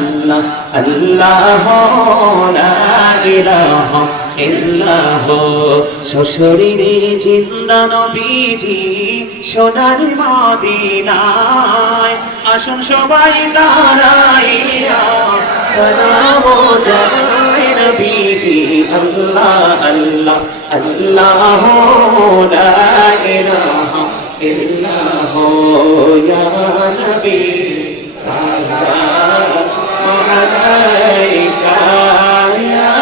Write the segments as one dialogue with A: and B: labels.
A: আল্লাহ আল্লাহ লা ইল্লাহ শ্বশুরিরে জিন্দা নবীজি, সোনার মদিনায়। আসুন সবাই দাঁড়াইয়া, সালাম জানাই নবীজি, আল্লাহ আল্লাহ আল্লাহ, লা ইলাহা ইল্লাহ ইয়া নবী। عليك يا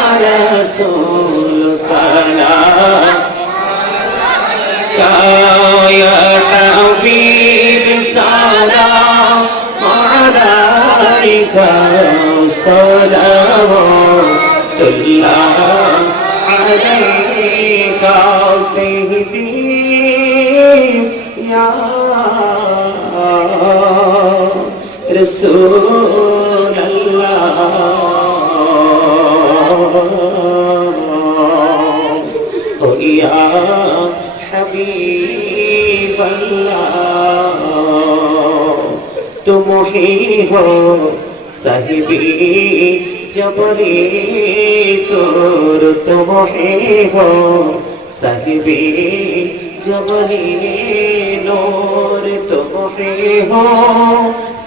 A: رسول صلاة يا حبيب صلاة عليك صلوات الله عليك سيدي يا رسول يا حبيب اللہ تم ہی ہو صاحبی جبری تور تم ہی ہو صاحبی جبری نور تم ہی ہو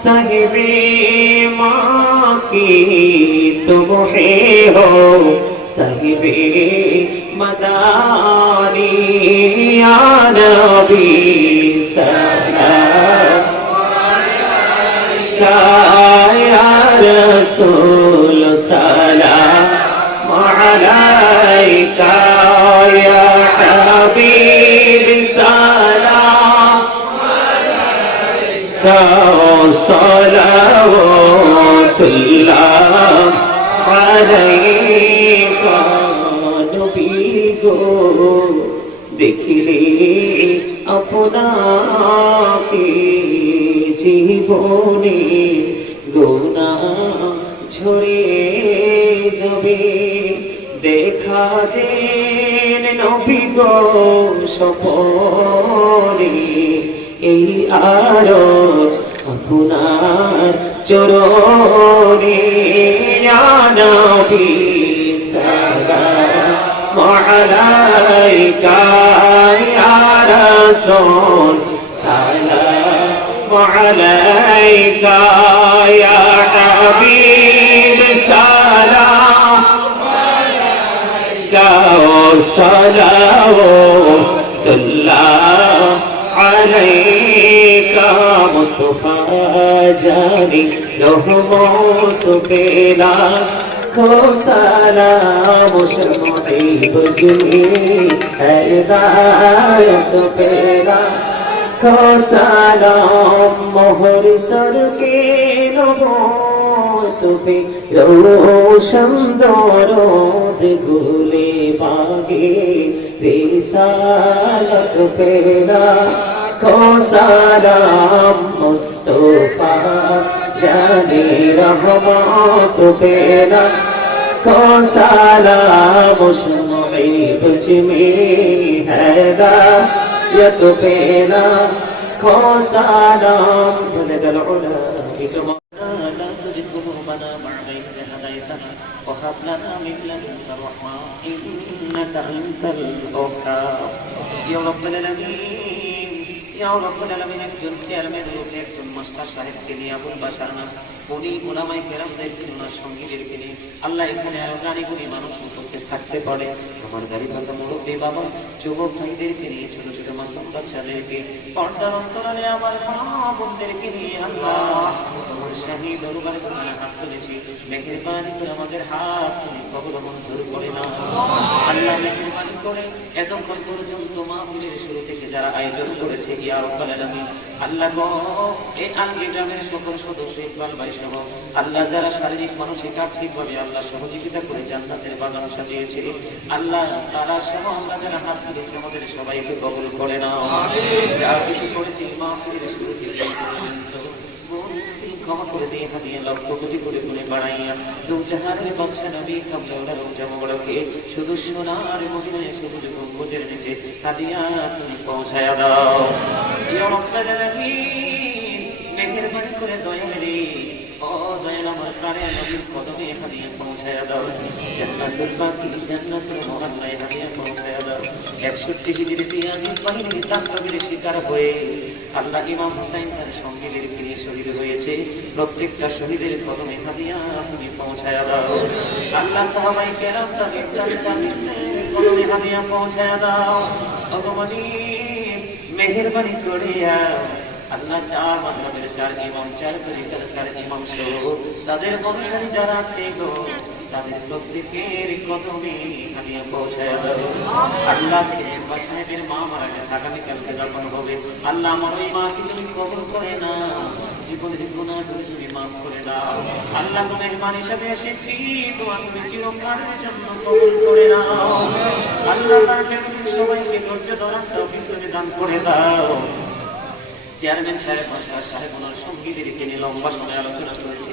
A: صاحبی ماں کی تم ہی ہو صاحبی مداني يا نبي سلام يا رسول سلام عليك يا حبيب سلام عليك صلوات الله عليك দেখিলে আপনাকে জীবনে গোনা ঝরে যাবে। দেখা দেন নবী গো সপনে এই আরজ আপনার চরণে। নবী আলাইকা, ইয়া রাসূল, সালাম আলাইকা, ইয়া হাবিব, সালাম আলাইকা সালাওয়াতুল্লাহ আলাইকা, মুস্তাফা জানি, রহমত পেলা লাখো সালাম শহীদ জুমি হেদায়ত পেরা লাখো সালাম মোহর সড়কে নবো তুপে রোশন দরদ গুলে বাগে রিসালত পেরা খো সালাম মুস্তফা جاني رحمات فينا. کو سلام شمعی هذا ہے ہدایت فينا كون سلام بلد العلا بجمالا تجد قلوبنا مع غيث هديتنا. وهب لنا من لدنك الرحمن إنك أنت الوهاب يا رب العالمين. ইয়াও রব্বুল আলমিন একজন চেয়ারম্যান এবং একজন মাস্টার সাহেবকে নিয়ে আবুল বাসার উনি ওলামাই কেরামদেরকে ওনার সঙ্গীদেরকে নিয়ে আল্লাহ এখানে আরও গাড়ি মানুষ উপস্থিত থাকতে পারে। আমার গাড়ি ভাতা মুরব্বী বাবা, যুবক ভাইদেরকে নিয়ে ছোট ছোট মাসুম বাচ্চাদেরকে পর্দার অন্তরালে আমার মা বোনদেরকে নিয়ে আল্লাহ। শাহী দরবারে তোমার হাত তুলেছি। মেহেরবানি করে আমাদের হাত তুমি কবল মঞ্জুর করে না আল্লাহ মেহেরবানি করে এতক্ষণ পর্যন্ত মাহফিলের শুরু থেকে যারা আয়োজন করেছে ইয়া রব্বাল আলামিন আল্লাহ গো এই আঙ্গি গ্রামের সকল সদস্য ইকবাল ভাই সহ আল্লাহ যারা শারীরিক মানসিক আর্থিক ভাবে আল্লাহ সহযোগিতা করে জান্নাতের বাগান সাজিয়েছে আল্লাহ তারা সহ আমরা যারা হাত তুলেছি আমাদের সবাইকে কবল করে নাও। যা কিছু করেছি মাহফিলের শুরু থেকে ক্ষমা করে দিয়ে হানিয়ে লক্ষ কোটি করে গুণে বাড়াইয়া দু জাহানের বাদশা নবী কামলাউলা রোজা মোবারকে শুধু সোনার মদিনায় সবুজ গম্বুজের নিচে হাদিয়া তুমি পৌঁছায়া দাও ইয়া রাব্বাল করে দয়া পৌঁছায়া দাও জান্নাতুল বাকি জান্নাতুল হাদিয়া পৌঁছায়া দাও 61 হিজরিতে আজিজ বাহিনীর তাকবীর শিকার হয়ে আল্লাহ ইমাম হুসাইন তার সঙ্গীদের ফিরে শহীদ হয়েছে, প্রত্যেকটা শহীদের কদমে হাদিয়া তুমি পৌঁছায়া দাও। আল্লাহ সাহাবাই কেরাম তাদের কদমে হাদিয়া পৌঁছায়া দাও। ভগবানী মেহেরবানি করিয়া আল্লাহ চার মাধ্যমের চার ইমাম, চার তরিকার চার ইমাম সহ তাদের অনুসারী যারা আছে গো চেয়ারম্যান সাহেব মাস্টার সাহেব ওনার সঙ্গীদেরকে নিয়ে লম্বা সময় আলোচনা করেছে।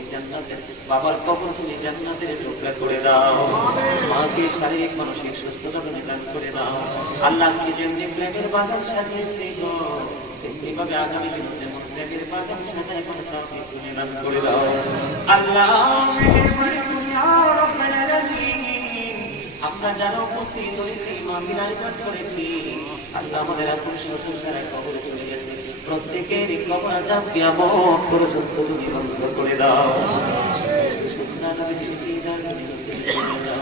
A: বাবার কবর তুমি জান্নাতের টুকরা করে দাও। মাকে শারীরিক, মানসিক সুস্থতা তুমি দান করে দাও। আল্লাহ যেমনি প্রেমের বাগান সাজিয়েছে গো আগামী দিনে যেমন প্রেমের বাগান সাজায় কোনো তাকে তুমি দান করে দাও। আল্লাহ আমরা যারা উপস্থিত হয়েছি মাহফিল আয়োজন করেছি, আল্লাহ আমাদের এখন শ্বশুর কবরে চলে গেছে। প্রত্যেকের কবর কিয়ামত পর্যন্ত তুমি বন্ধ করে দাও সুন্দর নবী জিন্দি দান তুমি নসিব করে দাও।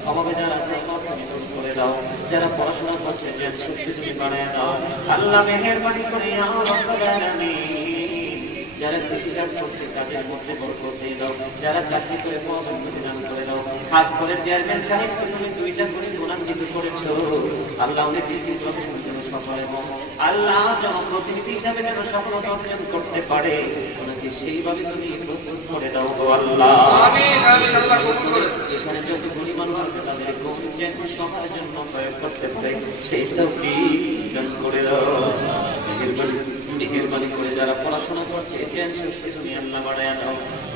A: অভাবে যারা আছে অভাব তুমি করে দাও। যারা পড়াশোনা করছে জ্ঞান শক্তি তুমি বাড়ায় দাও। আল্লাহ মেহেরবানি করে যারা কৃষিকাজ করছে, তাদের মধ্যে বরকত দিয়ে দাও। যারা চাকরি করে দান করে দাও। খাস করে চেয়ারম্যান সাহেব, তুমি দুইটা করে গুণান্বিত করেছ। আল্লাহ অনেক ডিসি সফল এবং আল্লাহ জনপ্রতিনিধি হিসাবে যেন সফলতা অর্জন করতে পারে। সেইভাবে তুমি প্রস্তুত করে দাও গো আল্লাহ।
B: আমিন আমিন আল্লাহ কবুল করে
A: এখানে যত গরিব মানুষ আছে তাদের যেন সবার জন্য প্রয়োগ করতে পারে সেই তো দান করে দাও। মেহেরবানি- করে যারা পড়াশোনা করছে জ্ঞান শক্তি তুমি আল্লাহ বাড়ায় দাও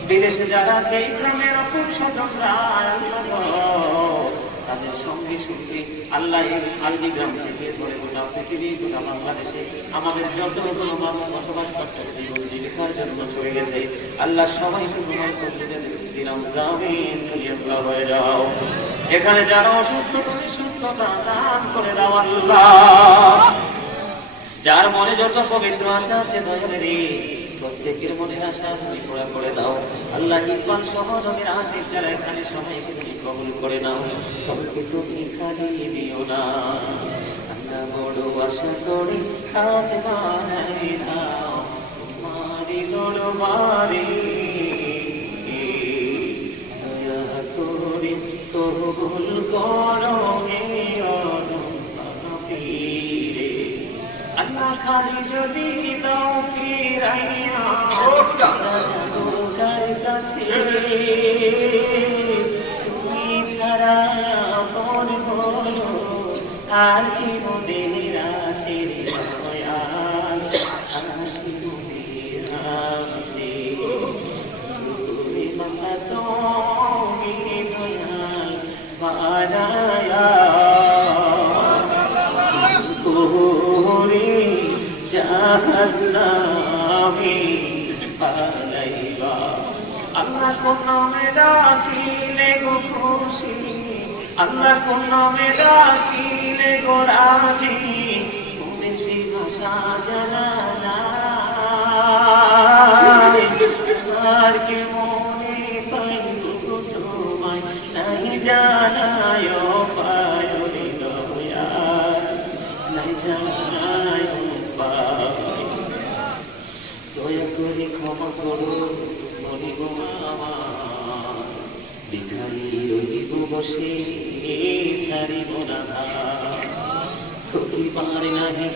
A: বিদেশে যারা আছে এই গ্রামের অপুর স্বজনরা আল্লাহ। তাদের সঙ্গে সঙ্গে আল্লাহ এই গ্রাম থেকে ধরে গোটা পৃথিবী, গোটা বাংলাদেশে আমাদের যত কোনো মানুষ বসবাস করতেছে জীবিকার জন্য চলে গেছে। আল্লাহ সবাইকে তোমার কবুলের দিলাম জামিন হয়ে যাও। এখানে যারা অসুস্থ তুমি সুস্থতা দান করে দাও আল্লাহ। যার মনে যত পবিত্র আশা আছে দয়ালেরে প্রত্যেকের মনের আশা তুমি পুরা করে দাও। আল্লাহ ইকবাল সহ নবীর আশিক যারা এখানে সবাইকে তুমি কবুল করে নাও। সবাইকে তুমি খালি দিও না। আল্লাহ বড় আশা করি হাত বাড়াই দাও মারি দরবারে দয়া করে কবুল করো আল্লাহ খালি যদি বাবা তুমি দয়াল বানায়া ওরে জাহান্নামে পালাইবা আল্লাহ কোন নামে ডাকিলে গো খুশি? আল্লাহ কোন নামে ডাকিলে গো রাজি? তুমি সে ভাষা জানা নাই। আর কে মনে পাই গো তোমায়? নাই জানায় পায় দয়া নাই জানায় পায় করে ক্ষমা করো ভিখারি রহিব বসে না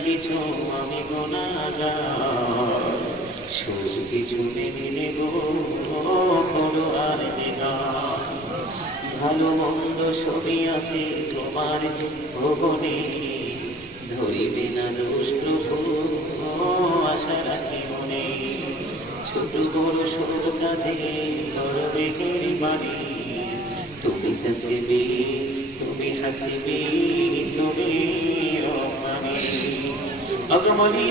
A: কিছু আমি কিছু ভালো মন্দ সবই আছে তোমার ভবনে ধরিবে না দুষ্ট আশা রাখি মনে ছোট বড় সব কাজে করবে কেরি বাড়ি। তুমি হাসিবে, তুমি হাসিবি, তুমি অগমনি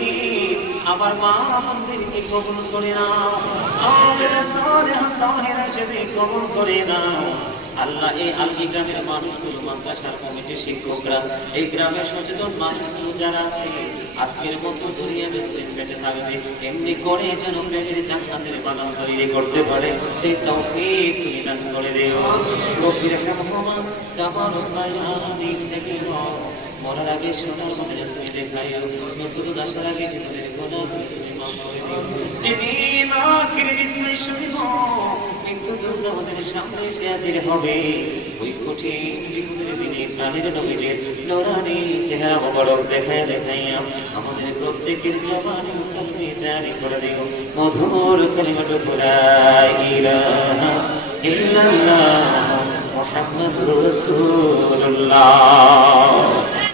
A: আমার মা মন্দিরকে কবুল করে নাও। আমাদের সালেহ তাহেরা সেবে কবুল করে নাও। আল্লাহ, এই আলগি গ্রামের মানুষগুলো মাদ্রাসার কমিটির শিক্ষকরা, এই গ্রামের সচেতন মানুষগুলো যারা আছে, আজকের মতো দুনিয়াতে দিন বেঁচে থাকবে। এমনি করে যেন প্রেমের জান্নাতের বাগান তৈরি করতে পারে, সেই তৌফিক তুমি দান করে দিও। রব্বির হামহুমা কামা রব্বায়ানি সগীরা মরার আগে সোনার মনে তুমি দেখাইও, নতুন আগে গোনা তুমি মাফ করে দিও। যুদ্ধ আমাদের সামনে সে হাজির হবে। ওই কঠিন জীবনের দিনে প্রাণীর নবীনের নোরানি চেহারা মোবারক দেখায় দেখাইয়া আমাদের প্রত্যেকের জবানি উত্তরে জারি করে দিও। মধুর কলিমাটু পুরাই ইলাহা ইল্লাল্লাহ মুহাম্মাদুর রাসূলুল্লাহ।